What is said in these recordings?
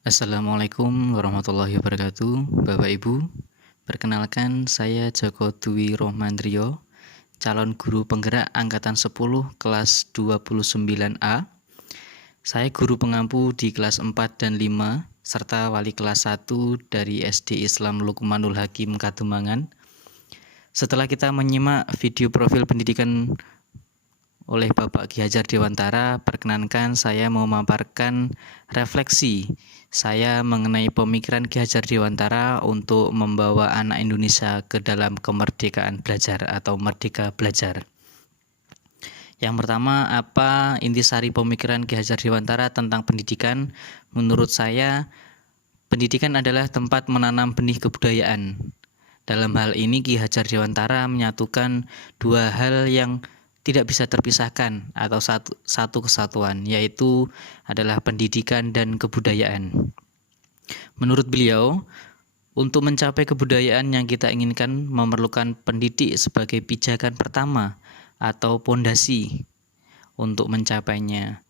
Assalamualaikum warahmatullahi wabarakatuh, Bapak Ibu. Perkenalkan, saya Joko Dwi Rohmandrio, calon guru penggerak Angkatan 10 kelas 29A. Saya guru pengampu di kelas 4 dan 5, serta wali kelas 1 dari SD Islam Lukmanul Hakim Kademangan. Setelah kita menyimak video profil pendidikan oleh Bapak Ki Hajar Dewantara, perkenankan saya mau memaparkan refleksi saya mengenai pemikiran Ki Hajar Dewantara untuk membawa anak Indonesia ke dalam kemerdekaan belajar atau merdeka belajar. Yang pertama, apa intisari pemikiran Ki Hajar Dewantara tentang pendidikan? Menurut saya, pendidikan adalah tempat menanam benih kebudayaan. Dalam hal ini Ki Hajar Dewantara menyatukan dua hal yang tidak bisa terpisahkan atau satu kesatuan, yaitu adalah pendidikan dan kebudayaan. Menurut beliau, untuk mencapai kebudayaan yang kita inginkan memerlukan pendidik sebagai pijakan pertama atau pondasi untuk mencapainya.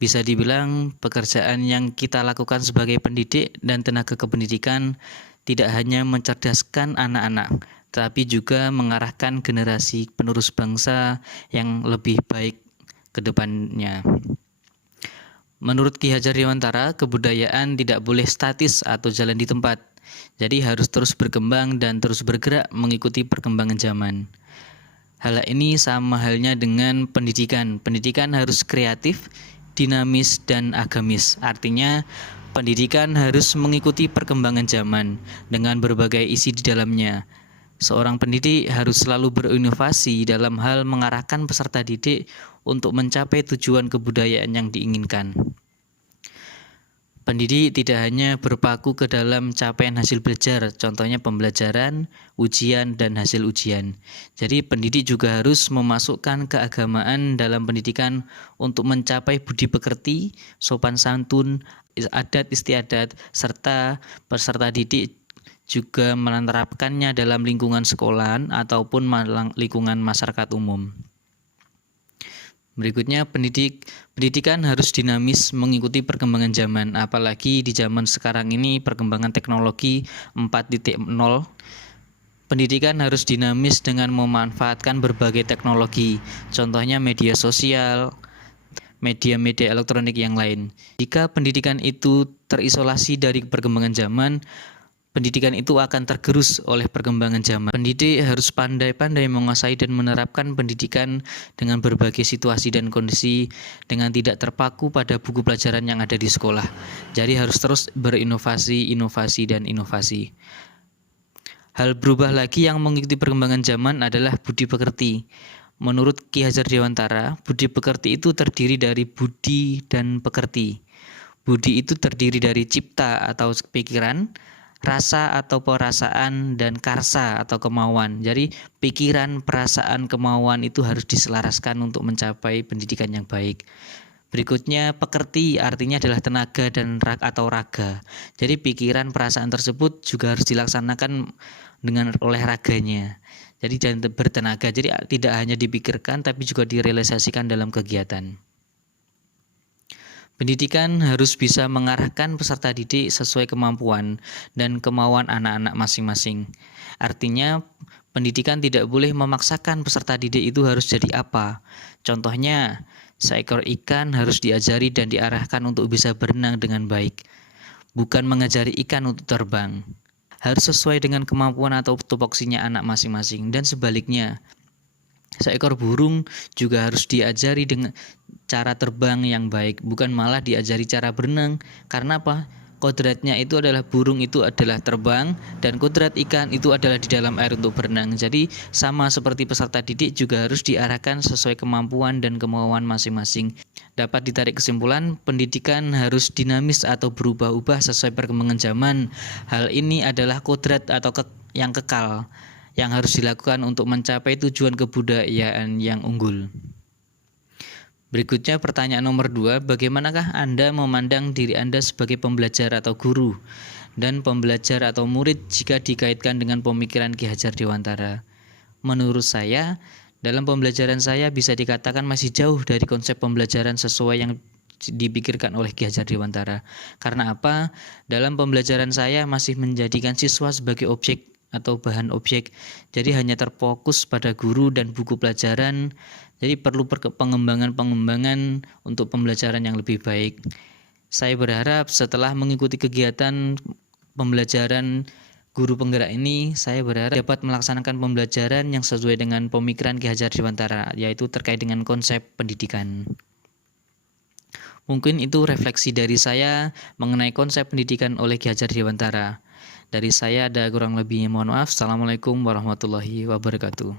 Bisa dibilang pekerjaan yang kita lakukan sebagai pendidik dan tenaga kependidikan tidak hanya mencerdaskan anak-anak, tapi juga mengarahkan generasi penerus bangsa yang lebih baik ke depannya. Menurut Ki Hajar Dewantara, kebudayaan tidak boleh statis atau jalan di tempat. Jadi harus terus berkembang dan terus bergerak mengikuti perkembangan zaman. Hal ini sama halnya dengan pendidikan. Pendidikan harus kreatif, dinamis, dan agamis. Artinya, pendidikan harus mengikuti perkembangan zaman dengan berbagai isi di dalamnya. Seorang pendidik harus selalu berinovasi dalam hal mengarahkan peserta didik untuk mencapai tujuan kebudayaan yang diinginkan. Pendidik tidak hanya berpaku ke dalam capaian hasil belajar, contohnya pembelajaran, ujian, dan hasil ujian. Jadi pendidik juga harus memasukkan keagamaan dalam pendidikan untuk mencapai budi pekerti, sopan santun, adat istiadat, serta peserta didik juga menerapkannya dalam lingkungan sekolahan ataupun lingkungan masyarakat umum. Berikutnya, pendidikan harus dinamis mengikuti perkembangan zaman, apalagi di zaman sekarang ini perkembangan teknologi 4.0. Pendidikan harus dinamis dengan memanfaatkan berbagai teknologi, contohnya media sosial, media-media elektronik yang lain. Jika pendidikan itu terisolasi dari perkembangan zaman, pendidikan itu akan tergerus oleh perkembangan zaman. Pendidik harus pandai-pandai menguasai dan menerapkan pendidikan dengan berbagai situasi dan kondisi dengan tidak terpaku pada buku pelajaran yang ada di sekolah. Jadi harus terus berinovasi, inovasi, dan inovasi. Hal berubah lagi yang mengikuti perkembangan zaman adalah budi pekerti. Menurut Ki Hajar Dewantara, budi pekerti itu terdiri dari budi dan pekerti. Budi itu terdiri dari cipta atau pikiran, rasa atau perasaan, dan karsa atau kemauan. Jadi pikiran, perasaan, kemauan itu harus diselaraskan untuk mencapai pendidikan yang baik. Berikutnya pekerti artinya adalah tenaga dan atau raga. Jadi pikiran, perasaan tersebut juga harus dilaksanakan dengan oleh raganya. Jadi jangan bertenaga. Jadi tidak hanya dipikirkan tapi juga direalisasikan dalam kegiatan. Pendidikan harus bisa mengarahkan peserta didik sesuai kemampuan dan kemauan anak-anak masing-masing. Artinya, pendidikan tidak boleh memaksakan peserta didik itu harus jadi apa. Contohnya, seekor ikan harus diajari dan diarahkan untuk bisa berenang dengan baik, bukan mengajari ikan untuk terbang. Harus sesuai dengan kemampuan atau tupoksinya anak masing-masing, dan sebaliknya. Seekor burung juga harus diajari dengan cara terbang yang baik, bukan malah diajari cara berenang. Karena apa? Kodratnya itu adalah burung itu adalah terbang, dan kodrat ikan itu adalah di dalam air untuk berenang. Jadi sama seperti peserta didik juga harus diarahkan sesuai kemampuan dan kemauan masing-masing. Dapat ditarik kesimpulan, pendidikan harus dinamis atau berubah-ubah sesuai perkembangan zaman. Hal ini adalah kodrat atau yang kekal yang harus dilakukan untuk mencapai tujuan kebudayaan yang unggul. Berikutnya pertanyaan nomor 2, bagaimanakah Anda memandang diri Anda sebagai pembelajar atau guru dan pembelajar atau murid jika dikaitkan dengan pemikiran Ki Hajar Dewantara? Menurut saya, dalam pembelajaran saya bisa dikatakan masih jauh dari konsep pembelajaran sesuai yang dipikirkan oleh Ki Hajar Dewantara. Karena apa? Dalam pembelajaran saya masih menjadikan siswa sebagai objek atau bahan objek. Jadi hanya terfokus pada guru dan buku pelajaran. Jadi perlu pengembangan untuk pembelajaran yang lebih baik. Saya berharap setelah mengikuti kegiatan pembelajaran guru penggerak ini, saya berharap dapat melaksanakan pembelajaran yang sesuai dengan pemikiran Ki Hajar Dewantara, yaitu terkait dengan konsep pendidikan. Mungkin itu refleksi dari saya mengenai konsep pendidikan oleh Ki Hajar Dewantara. Dari saya ada kurang lebihnya, mohon maaf. Assalamualaikum warahmatullahi wabarakatuh.